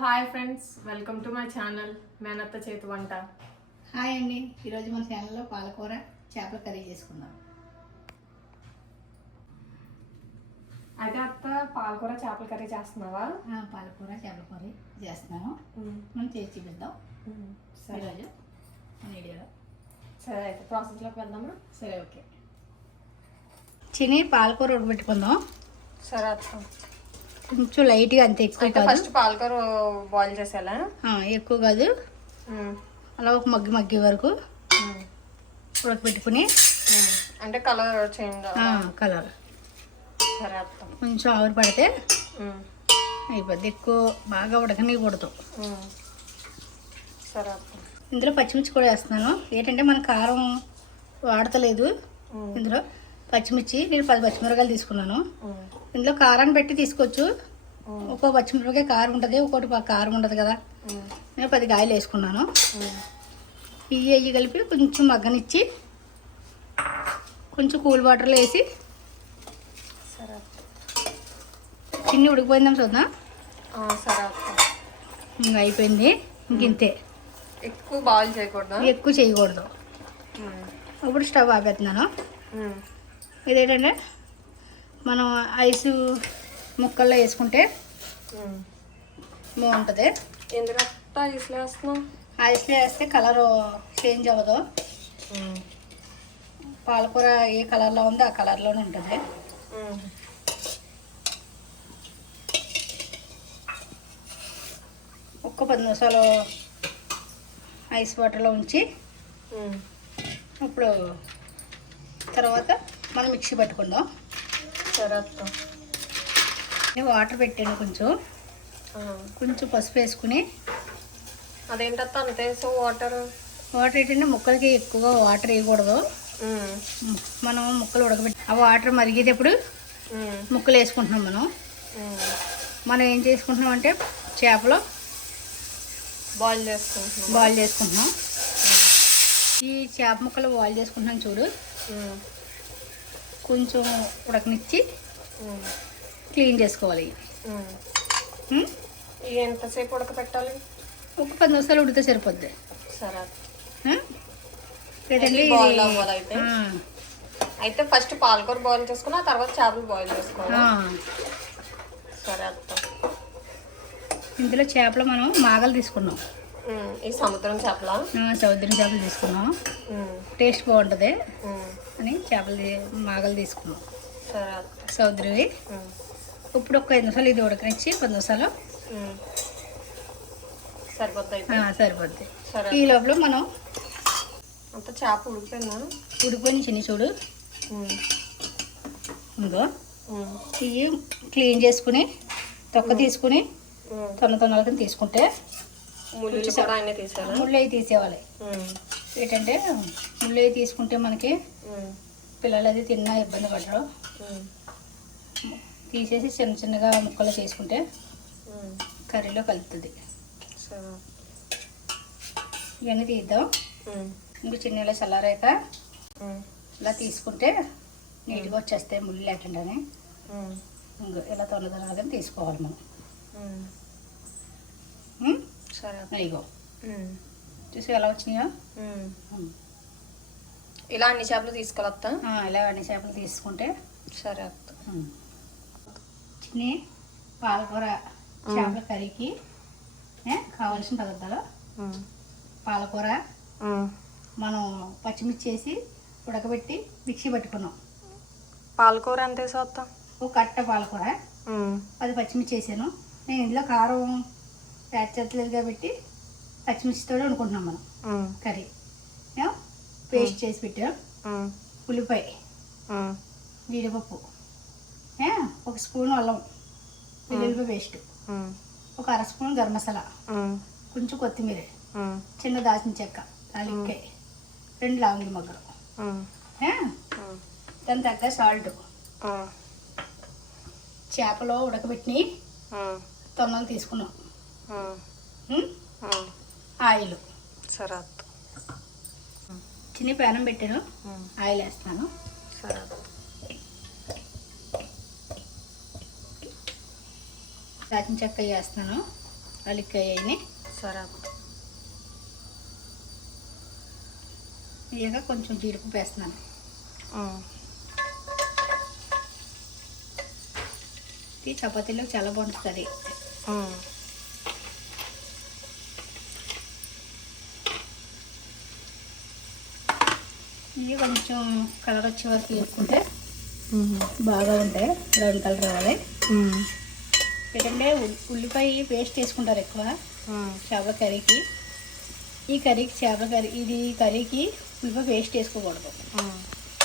Hi friends welcome to my channel మేనత్త చేతి వంట హాయ్ అండి ఈరోజు మన ఛానల్లో పాలకూర చేపల కర్రీ చేసుకుందాం. అయితే అత్త పాలకూర చేపల కర్రీ చేస్తున్నావా? పాలకూర చేపల కర్రీ చేస్తున్నాను. మనం చేసి చూపిద్దాం. సరే. వీడియోలో సరే అయితే ప్రాసెస్లోకి వెళ్దామా? సరే ఓకే. చిని పాలకూర ఉడకబెట్టుకుందాం సరే అత్త. కొంచెం లైట్గా అంతే ఎక్కువ కాదు. ఫస్ట్ పాలకూర బాయిల్ చేసేలా ఎక్కువ కాదు. అలా ఒక మగ్గి మగ్గి వరకు ఉడకబెట్టుకుని. అంటే కలర్ చేంజ్ కలర్ కొంచెం ఆవిరి పడితే. అయిపోద్ది. ఎక్కువ బాగా ఉడకనీయకూడదు ఉమ్. సరే ఇందులో పచ్చిమిర్చి కూడా వేస్తున్నాను. ఏంటంటే మన కారం వాడతలేదు. ఇందులో పచ్చిమిర్చి నేను పది పచ్చిమిరకాయలు తీసుకున్నాను. ఇందులో కారాన్ని పెట్టి తీసుకోవచ్చు. ఒక్కో పచ్చిమిరపకాయ కారం ఉంటుంది ఒక్కోటి కారం ఉండదు కదా. నేను పది కాయలు వేసుకున్నాను. ఇవి అయ్యి కలిపి కొంచెం మగ్గనిచ్చి కొంచెం కూల్ వాటర్లో వేసి చిన్ని ఉడికిపోయిందాం చూద్దాం ఇంక అయిపోయింది ఇంతే ఎక్కువ బాయిల్ చేయకూడదా ఎక్కువ చేయకూడదు. ఇప్పుడు స్టవ్ ఆపేస్తున్నాను. ఇదేంటంటే మనం ఐస్ ముక్కల్లో వేసుకుంటే. బాగుంటుంది. ఎందుకంత ఇట్లా వేస్తున్నావు? ఐస్లో వేస్తే కలర్ చేంజ్ అవ్వదు. పాలకూర ఏ కలర్లో ఉందో ఆ కలర్లోనే ఉంటుంది. ఒక్క పది నిమిషాలు ఐస్ వాటర్లో ఉంచి ఇప్పుడు తర్వాత మనం మిక్సీ పట్టుకుందాం. నేను వాటర్ పెట్టాను కొంచెం. కొంచెం పసుపు వేసుకుని. అదేంటత్త అంత వేసావు వాటర్? వాటర్ ఏంటంటే ముక్కలకి ఎక్కువగా వాటర్ వేయకూడదు. మనం ముక్కలు ఉడకబెట్టి ఆ వాటర్ మరిగేటప్పుడు ముక్కలు వేసుకుంటున్నాం మనం. మనం ఏం చేసుకుంటున్నాం అంటే చేపలు బాయిల్ చేసుకుంటున్నాం. బాయిల్ చేసుకుంటున్నాం. ఈ చేప ముక్కలు బాయిల్ చేసుకుంటున్నాం చూడు. కొంచెం ఉడకనిచ్చి క్లీన్ చేసుకోవాలి. ఎంతసేపు ఉడకపెట్టాలి? ఒక పది నిమిషాలు ఉడితే సరిపోద్ది. సరే. అయితే? ఫస్ట్ పాలకూర బాయిల్ చేసుకుని ఆ తర్వాత చేపలు బాయిల్ చేసుకోవాలి. సరే అత్త. ఇందులో చేపలు మనం మాగలు తీసుకున్నాం. ఈ సముద్రం చేపల? సముద్రం చేపలు తీసుకున్నాం. టేస్ట్ బాగుంటుంది. అని చేపలు మాగలు తీసుకున్నాం. సముద్రవి ఇప్పుడు ఒక ఐదు నిమిషాలు ఇది ఉడకనిచ్చి పది నిమిషాలు ఉమ్. సరిపోద్ది ఈ లోపల మనం అంత చేప ఉడికిపోయిందా? ఉడికిపోయిన చిన్ని చూడు. ఉమ్, ఇవి క్లీన్ చేసుకుని తొక్క తీసుకుని. తొన్న తొన్నలకి తీసుకుంటే ముళ్ళు కూడా ఆయన తీసారా? ముళ్ళు తీసేవాలి ఏంటంటే ముళ్ళు తీసుకుంటే మనకి పిల్లలు అది తిన్నా ఇబ్బంది పడరు. తీసేసి చిన్న చిన్నగా ముక్కలు చేసుకుంటే. కర్రీలో కలుపుతుంది. ఇవన్నీ తీద్దాం. ఇంక చిన్నగా చల్లారాక ఉమ్, ఇలా తీసుకుంటే నీట్గా వచ్చేస్తాయి ముళ్ళు లేకుండానే. ఇంకో ఇలా తొన్నగా తీసుకోవాలి మనం? సరే ఇగో. చూసి ఎలా వచ్చినాయో. ఇలా అన్ని చేపలు తీసుకెళ్ళొస్తా ఆ, ఇలా అన్ని చేపలు తీసుకుంటే సరే అత్త. చిన్ని పాలకూర చేపల కర్రీకి కావాల్సిన పదార్థాలు పాలకూర. మనం పచ్చిమిర్చి వేసి ఉడకబెట్టి మిక్సీ పట్టుకున్నాం. పాలకూర వేసేస్తా ఒక కట్ట పాలకూర. అది పచ్చిమిర్చి వేసాను. నేను ఇందులో కారం యాడ్ చేస్తలేదు కాబట్టి పచ్చిమిర్చితో అనుకుంటున్నాం మనం. కర్రీ. పేస్ట్ చేసి పెట్టాం. ఉల్లిపాయ. జీడిపప్పు. ఒక స్పూన్ అల్లం. వెల్లుల్లిపాయ పేస్ట్. ఒక అర స్పూన్ గరం మసాలా. కొంచెం కొత్తిమీర. చిన్న దాల్చిన చెక్క నాలుగుకాయ రెండు లవంగి మొగ్గలు. దాని తగ్గ సాల్ట్. చేపలో ఉడకబెట్టి తొన్నలు తీసుకున్నాం? ఆయిల్. సరే అత్త చిన్న పేనం పెట్టాను. ఆయిల్ వేస్తాను. సరే అత్త దాచిన చెక్క వేస్తున్నాను. అలిక్కాయని సరే అత్త ఇక కొంచెం జీడిపప్పు వేస్తున్నాను. ఇది చపాతీలో చాలా బాగుంటుంది ఇది కొంచెం కలర్ వచ్చే వరకు వేసుకుంటే. బాగా ఉంటాయి. బ్రౌన్ కలర్ రావాలి. ఎందుకంటే ఉల్- ఉల్లిపాయ పేస్ట్ వేసుకుంటారు ఎక్కువ. చేపల కర్రీకి. ఈ కర్రీకి చేపల కర్రీ ఇది కర్రీకి ఉల్లిపాయ పేస్ట్ వేసుకోకూడదు.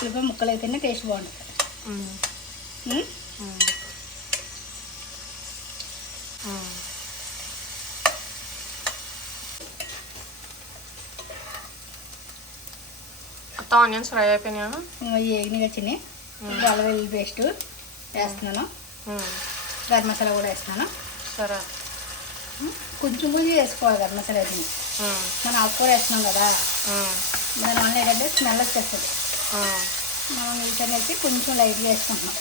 ఉల్లిపాయ ముక్కలు అయితేనే టేస్ట్ బాగుంటుంది. అత్త ఆనియన్స్ ఫ్రై అయిపోయినాయా ఇంకా ఏగినవి వచ్చినాయి అల్లం వెల్లుల్లి పేస్ట్ వేస్తున్నాను. గరం మసాలా కూడా వేస్తున్నాను సరే? కొంచెం కొంచెం వేసుకోవాలి గరం మసాలా అది ఉమ్. మనం ఆకుకూర వేస్తున్నాం కదా ఉమ్. దానివల్ల ఏంటంటే స్మెల్ వచ్చేస్తుంది. మనం నీట్ అనేసి కొంచెం లైట్గా వేసుకుంటున్నాం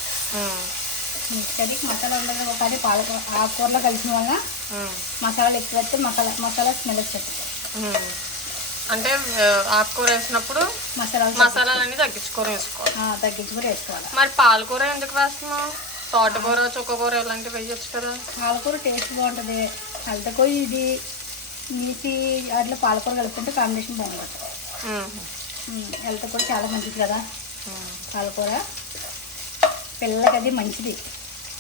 కర్రీకి మసాలా ఉండదు ఒకటి పాలకూర ఆకుకూరలో కలిసిన వల్ల. మసాలాలు ఎక్కువ వస్తే మసాలా మసాలా స్మెల్ వచ్చేస్తుంది. అంటే ఆకుకూర వేసినప్పుడు మసాలాలు మసాలాలన్నీ తగ్గించుకొని వేసుకోవాలి ఆ, తగ్గించి కూడా వేసుకోవాలి మరి పాలకూర ఎందుకు వేస్తున్నావు తోటకూర చుక్కకూర ఇలాంటివి వేయచ్చు కదా పాలకూర టేస్ట్ బాగుంటుంది అల్తకో ఇది నీసి వాటిలో పాలకూర కలుపుకుంటే కాంబినేషన్ బాగుంటుంది. హెల్త్ కూడా చాలా మంచిది కదా. పాలకూర పిల్లలకి అది మంచిది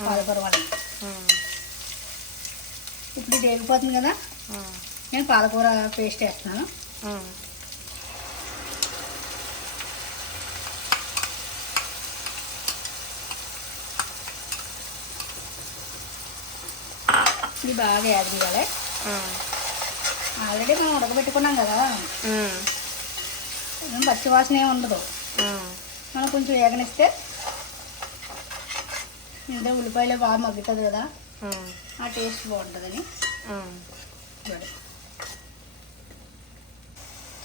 పాలకూర వల్ల. ఇప్పుడు ఇది వేగిపోతుంది కదా. నేను పాలకూర పేస్ట్ వేస్తున్నాను. ఇది బాగా యాడ్ చేయాలి. ఆల్రెడీ మనం ఉడకబెట్టుకున్నాం కదా. పచ్చి వాసన ఏమి ఉండదు. మనం కొంచెం వేగనిస్తే ఇందులో ఉల్లిపాయలు బాగా మగ్గుతుంది కదా. ఆ. టేస్ట్ బాగుంటుందని.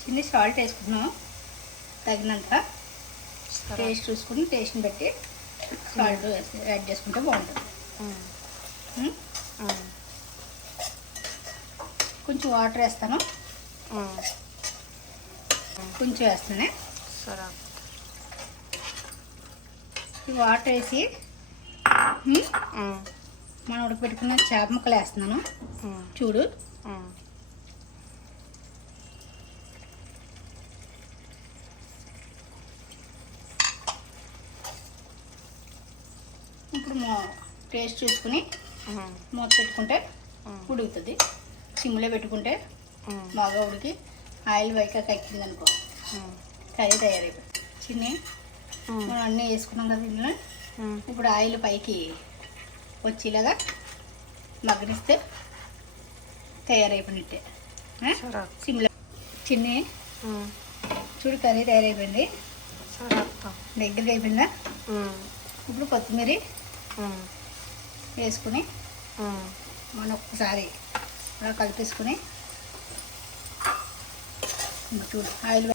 చిన్ని సాల్ట్ వేసుకున్నాం. తగినంత టేస్ట్ చూసుకుని టేస్ట్ని బట్టి సాల్ట్ యాడ్ చేసుకుంటే బాగుంటుంది. కొంచెం వాటర్ వేస్తాను. కొంచెం వేస్తానే. వాటర్ వేసి. మనం ఉడకబెట్టుకున్న చేప ముక్కలు వేస్తున్నాను. చూడు. ఇప్పుడు మో టేస్ట్ చూసుకుని. మూత పెట్టుకుంటే. ఉడుకుతుంది సిమ్లో పెట్టుకుంటే. బాగా ఉడికి ఆయిల్ బయట కక్కింది అనుకో. కర్రీ తయారైపోయింది చిన్ని. మనం అన్నీ వేసుకున్నాం కదా ఇందులో. ఇప్పుడు ఆయిల్ పైకి వచ్చేలాగా మగ్గనిస్తే తయారైపోయినట్టే సిమ్లో చిన్ని. చూడు కర్రీ తయారైపోయింది దగ్గరికి అయిపోయిందా. ఇప్పుడు కొత్తిమీర. వేసుకుని. మనం ఒక్కసారి అలా కలిపేసుకుని చూడు ఆయిల్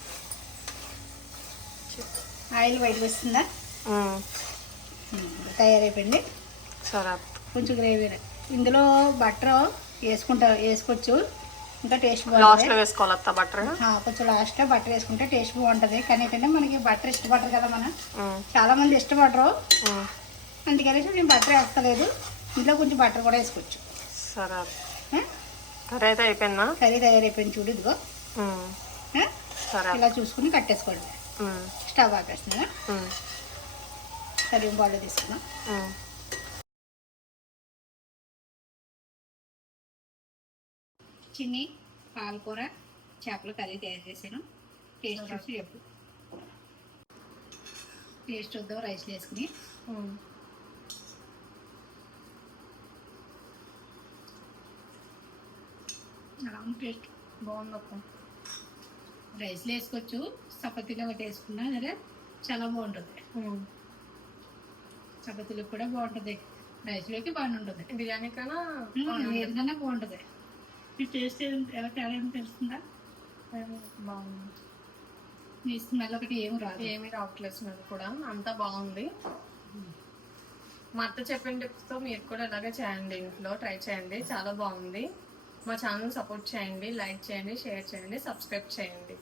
ఆయిల్ బయటకు వస్తుందా? తయారైపోయింది. సరే. కొంచెం గ్రేవీ ఇందులో బటర్ వేసుకుంటా వేసుకోవచ్చు. ఇంకా టేస్ట్ లాస్ట్ బాగుంటుంది లో వేసుకోవాలి అత్త బటర్ ఆ, కొంచెం లాస్ట్లో బటర్ వేసుకుంటే టేస్ట్ బాగుంటుంది. కానీ ఏంటంటే మనకి బటర్ ఇష్టపడరు కదా మనం. చాలా మంది ఇష్టపడరు. అందుకనేసి నేను బటర్ వేస్తలేదు. ఇంట్లో కొంచెం బటర్ కూడా వేసుకోవచ్చు. సరే? కర్రీ అయితే అయిపోయిందా? కర్రీ తయారైపోయింది చూడు ఇదిగో? సరే ఇలా చూసుకుని కట్టేసుకోండి. స్టవ్ ఉమ్. కర్రీ బాగా తీసుకున్నాం. చిన్ని పాలకూర చేపల కర్రీ తయారు చేశాను. టేస్ట్ చూసి చెప్పు. టేస్ట్ చూద్దాం రైస్ వేసుకుని. అలాంటి టేస్ట్ బాగుంది రైస్లో వేసుకోవచ్చు. చపాతీలో ఒకటి వేసుకున్నా సరే చాలా బాగుంటుంది. చపాతీలో కూడా బాగుంటుంది. రైస్లోకి బాగానే ఉంటుంది. బిర్యానీ కన్నా ఏదైనా బాగుంటుంది. మీ టేస్ట్ ఏం- ఎలా తేడా ఏమి తెలుస్తుందా? బాగుంది. మీ స్మెల్ ఒకటి ఏమి రాదు. ఏమీ రావట్లేదు స్మెల్ కూడా. అంతా బాగుంది. మా అత్త చెప్పిన టిప్స్తో మీరు కూడా ఇలాగే చేయండి. ఇంట్లో ట్రై చేయండి. చాలా బాగుంది. మా ఛానల్ సపోర్ట్ చేయండి లైక్ చేయండి షేర్ చేయండి సబ్స్క్రైబ్ చేయండి.